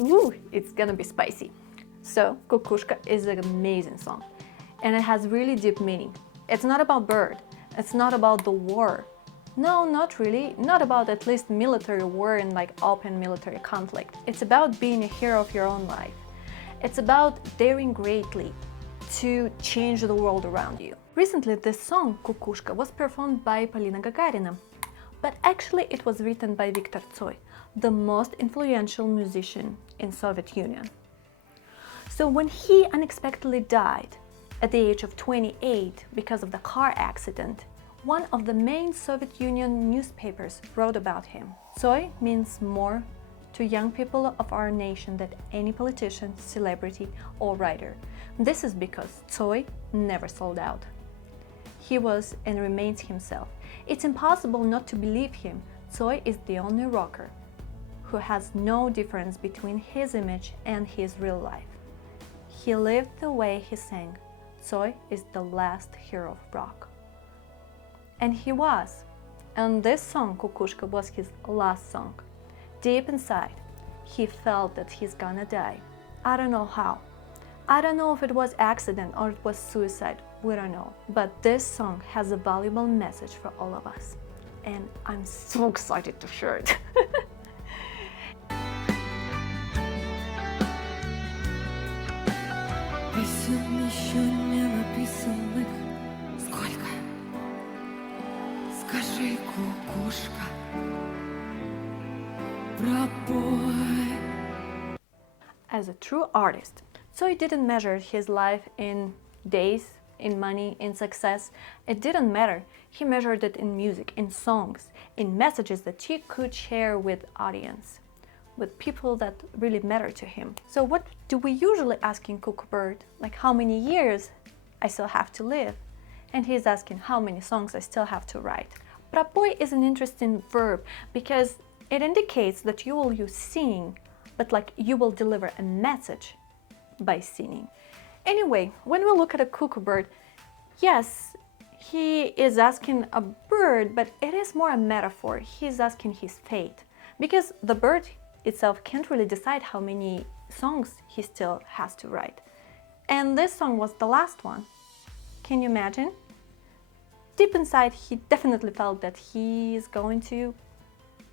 Ooh, it's gonna be spicy. So, Kukushka is an amazing song, and it has really deep meaning. It's not about bird, it's not about the war. No, not really, not about at least military war and like open military conflict. It's about being a hero of your own life. It's about daring greatly to change the world around you. Recently, this song, Kukushka, was performed by Polina Gagarina, but actually it was written by Viktor Tsoy, the most influential musician in Soviet Union. So when he unexpectedly died at the age of 28 because of the car accident, one of the main Soviet Union newspapers wrote about him. Tsoy means more to young people of our nation than any politician, celebrity or writer. This is because Tsoy never sold out. He was and remains himself. It's impossible not to believe him. Tsoy is the only rocker who has no difference between his image and his real life. He lived the way he sang. Tsoy is the last hero of rock. And he was. And this song, Kukushka, was his last song. Deep inside, he felt that he's gonna die. I don't know how. I don't know if it was accident or it was suicide. We don't know. But this song has a valuable message for all of us. And I'm so excited to share it. Песен еще не написанных сколько? Скажи, кукушка, пропой. As a true artist, Tsoy didn't measure his life in days, in money, in success. It didn't matter. He measured it in music, in songs, in messages that he could share with audience, with people that really matter to him. So what do we usually ask in Cuckoo Bird? Like how many years I still have to live? And he's asking how many songs I still have to write. Пропой is an interesting verb because it indicates that you will use singing, but like you will deliver a message by singing. Anyway, when we look at a cuckoo bird, yes, he is asking a bird, but it is more a metaphor. He's asking his fate because the bird itself can't really decide how many songs he still has to write. And this song was the last one. Can you imagine? Deep inside, he definitely felt that he is going to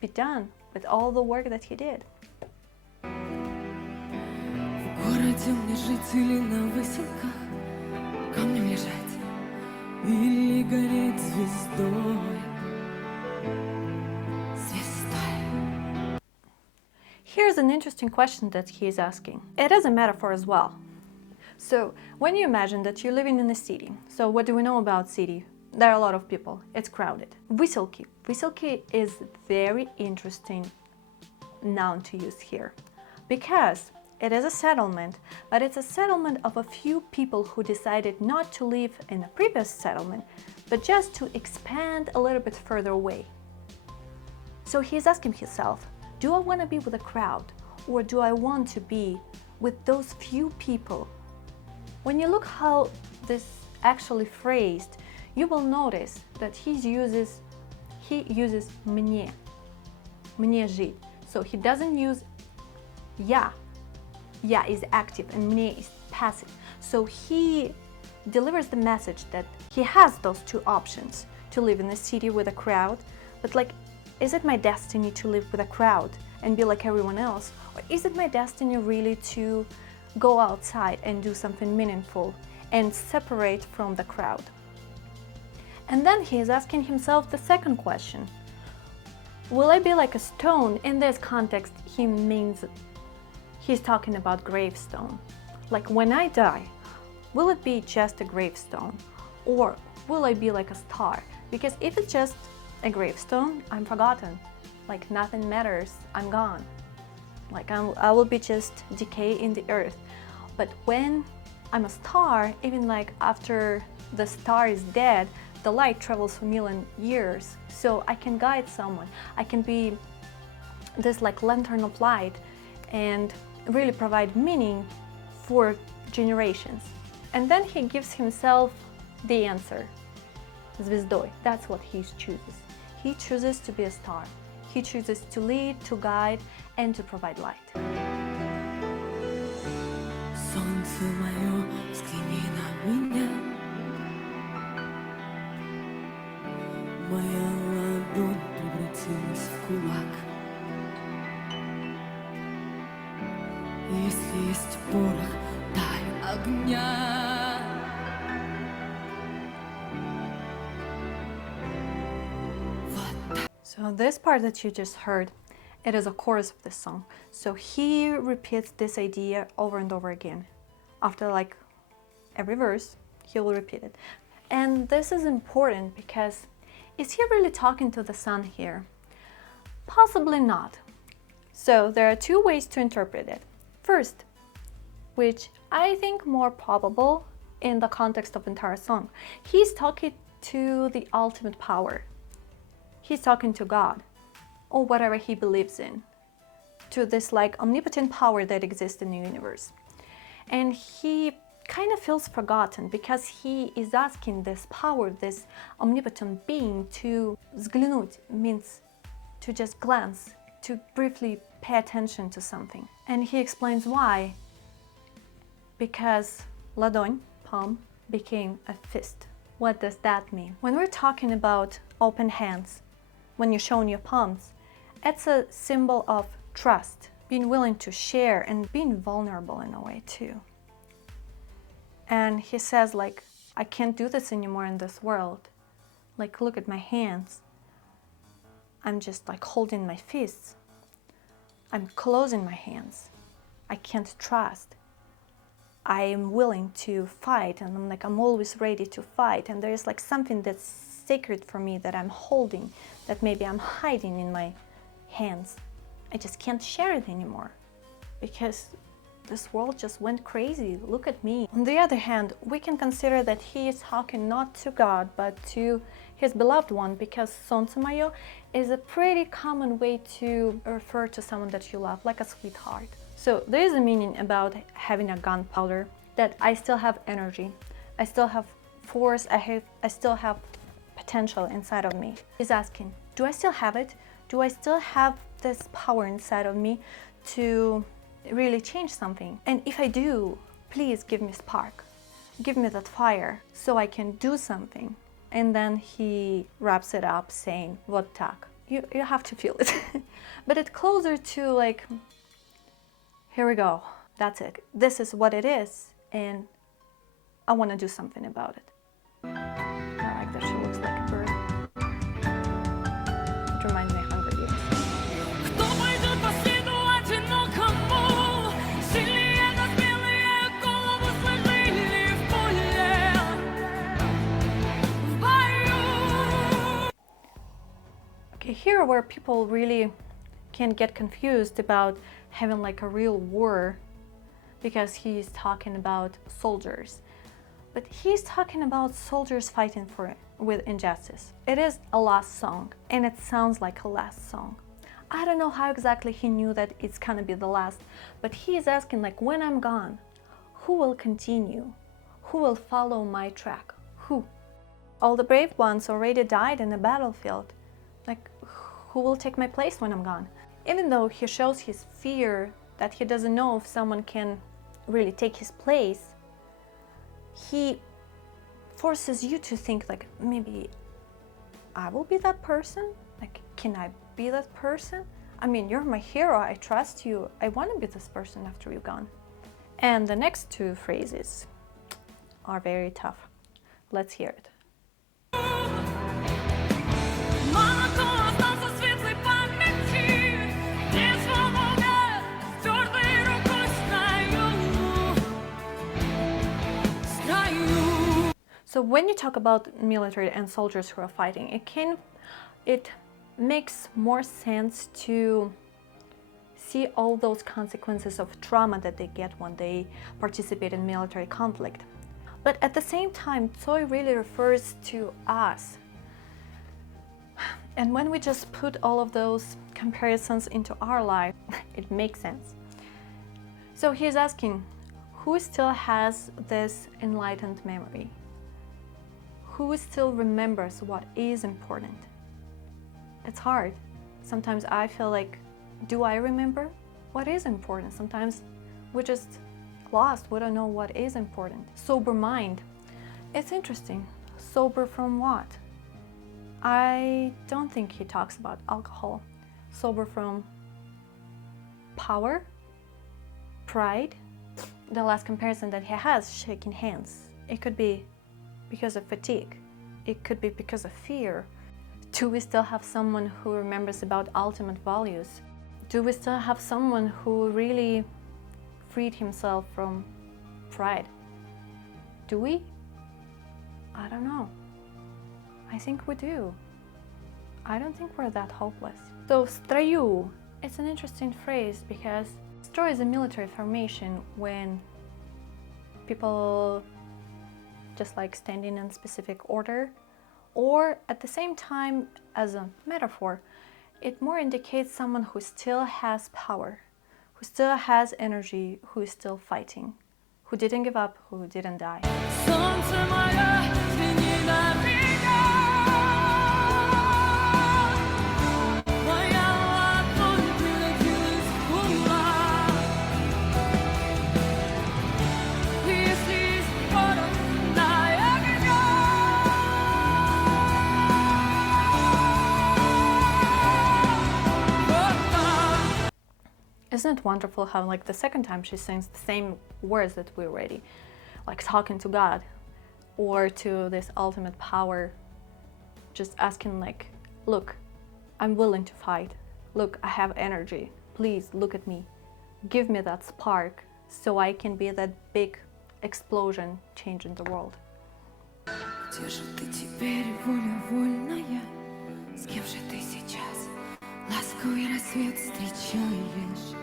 be done with all the work that he did. В городе мне жить или на выселках камнем лежать или гореть звездой. Звездой. Here's an interesting question that he is asking. It is a metaphor as well. So when you imagine that you're living in a city, so what do we know about city? There are a lot of people, it's crowded. Выселки. Выселки is very interesting noun to use here because it is a settlement, but it's a settlement of a few people who decided not to live in a previous settlement, but just to expand a little bit further away. So he's asking himself, do I want to be with a crowd or do I want to be with those few people? When you look how this actually phrased, you will notice that he uses мне жить. So he doesn't use я. Ya is active and мне is passive. So he delivers the message that he has those two options, to live in a city with a crowd, but like, is it my destiny to live with a crowd and be like everyone else? Or is it my destiny really to go outside and do something meaningful and separate from the crowd? And then he is asking himself the second question. Will I be like a stone? In this context, he's talking about gravestone. Like when I die, will it be just a gravestone? Or will I be like a star? Because if it's just a gravestone, I'm forgotten. Like nothing matters, I'm gone. Like I will be just decay in the earth. But when I'm a star, even like after the star is dead, the light travels for a million years. So I can guide someone. I can be this like lantern of light and really provide meaning for generations. And then he gives himself the answer. Звездой. That's what he chooses. He chooses to be a star. He chooses to lead, to guide, and to provide light. Солнце мое, взгляни на меня. Моя ладонь превратилась в кулак. Если есть порох, дай огня. So this part that you just heard, it is a chorus of this song. So he repeats this idea over and over again. After like every verse, he will repeat it. And this is important because is he really talking to the sun here? Possibly not. So there are two ways to interpret it. First, which I think more probable in the context of entire song, he's talking to the ultimate power. He's talking to God, or whatever he believes in, to this like omnipotent power that exists in the universe. And he kind of feels forgotten because he is asking this power, this omnipotent being, to взглянуть, means to just glance, to briefly pay attention to something. And he explains why. Because ладонь, palm, became a fist. What does that mean? When we're talking about open hands, when you're showing your palms, it's a symbol of trust, being willing to share and being vulnerable in a way too. And he says like, I can't do this anymore in this world. Like, look at my hands. I'm just like holding my fists. I'm closing my hands. I can't trust. I am willing to fight, and I'm always ready to fight. And there is like something that's sacred for me that I'm holding, that maybe I'm hiding in my hands. I just can't share it anymore because this world just went crazy. Look at me. On the other hand, we can consider that he is talking not to God, but to his beloved one, because солнце мое is a pretty common way to refer to someone that you love, like a sweetheart. So there is a meaning about having a gunpowder, that I still have energy, I still have force, I still have potential inside of me. He's asking, do I still have it? Do I still have this power inside of me to really change something? And if I do, please give me spark, give me that fire so I can do something. And then he wraps it up saying, вот так. You have to feel it. But it's closer to like, here we go, that's it. This is what it is, and I want to do something about it. I like that she looks like a bird. It reminds me of Hunger Games. Кто пойдет по следу одинокому? Сильнее да смелые голову сложили в поле, в бою. Okay, here where people really can get confused about having like a real war, because he's talking about soldiers, but he's talking about soldiers fighting with injustice. It is a last song, and it sounds like a last song. I don't know how exactly he knew that it's gonna be the last, but he is asking like, when I'm gone, who will continue? Who will follow my track? Who? All the brave ones already died in the battlefield. Like, who will take my place when I'm gone? Even though he shows his fear that he doesn't know if someone can really take his place, he forces you to think like, maybe I will be that person? Like, can I be that person? I mean, you're my hero, I trust you, I want to be this person after you're gone. And the next two phrases are very tough. Let's hear it. So when you talk about military and soldiers who are fighting, it makes more sense to see all those consequences of trauma that they get when they participate in military conflict. But at the same time, Tsoy really refers to us. And when we just put all of those comparisons into our life, it makes sense. So he's asking, who still has this enlightened memory? Who still remembers what is important? It's hard. Sometimes I feel like, do I remember what is important? Sometimes we just lost. We don't know what is important. Sober mind. It's interesting. Sober from what? I don't think he talks about alcohol. Sober from power, pride. The last comparison that he has, shaking hands. It could be because of fatigue. It could be because of fear. Do we still have someone who remembers about ultimate values? Do we still have someone who really freed himself from pride? Do we? I don't know. I think we do. I don't think we're that hopeless. So stroyu, it's an interesting phrase because stroy is a military formation when people just like standing in specific order, or at the same time as a metaphor, it more indicates someone who still has power, who still has energy, who is still fighting, who didn't give up, who didn't die. Солнце мое, взгляни на меня. Моя ладонь превратилась в кулак. Если есть порох на огне. Вот так. Isn't it wonderful how like the second time she sings the same words that we already, like talking to God or to this ultimate power, just asking like, look, I'm willing to fight. Look, I have energy. Please look at me. Give me that spark so I can be that big explosion changing the world. Где же ты теперь, воля вольная? С кем же ты сейчас ласковый рассвет встречаешь?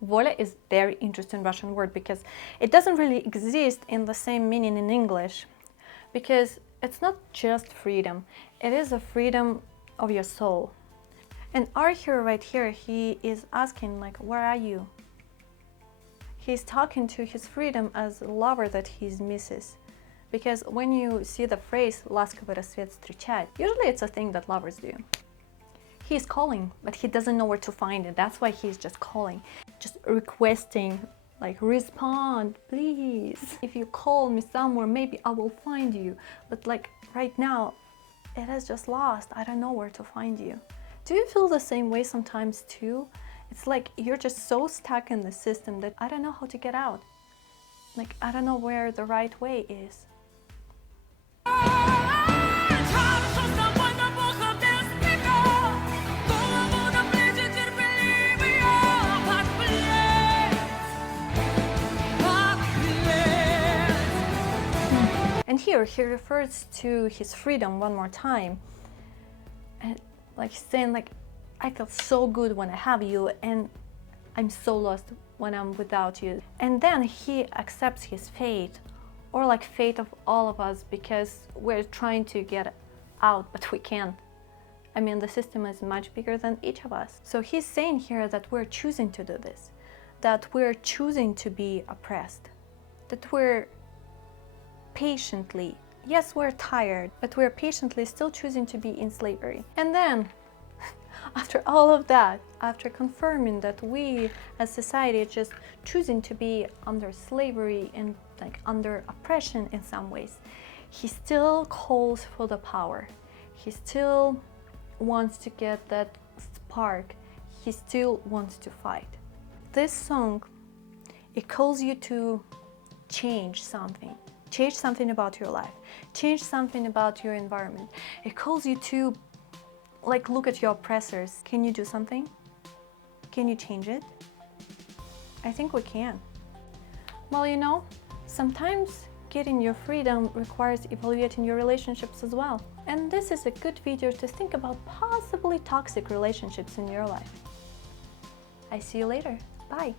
Voля is very interesting Russian word because it doesn't really exist in the same meaning in English, because it's not just freedom, it is a freedom of your soul. And our hero right here, he is asking like, where are you? He's talking to his freedom as a lover that he misses. Because when you see the phrase «ласковый рассвет встречает», usually it's a thing that lovers do. He's calling, but he doesn't know where to find it. That's why he's just calling, just requesting, like, respond, please. If you call me somewhere, maybe I will find you. But like right now, it is just lost. I don't know where to find you. Do you feel the same way sometimes too? It's like you're just so stuck in the system that I don't know how to get out. Like, I don't know where the right way is. And here he refers to his freedom one more time, and like saying like, I feel so good when I have you, and I'm so lost when I'm without you. And then he accepts his fate, or like fate of all of us, because we're trying to get out, but we can't. I mean, the system is much bigger than each of us. So he's saying here that we're choosing to do this, that we're choosing to be oppressed, that we're patiently, yes, we're tired, but we're patiently still choosing to be in slavery. And then, after all of that, after confirming that we as society are just choosing to be under slavery and like under oppression in some ways, he still calls for the power. He still wants to get that spark. He still wants to fight. This song, it calls you to change something. Change something about your life. Change something about your environment. It calls you to like look at your oppressors. Can you do something? Can you change it? I think we can. Well, you know, sometimes getting your freedom requires evaluating your relationships as well. And this is a good video to think about possibly toxic relationships in your life. I see you later. Bye.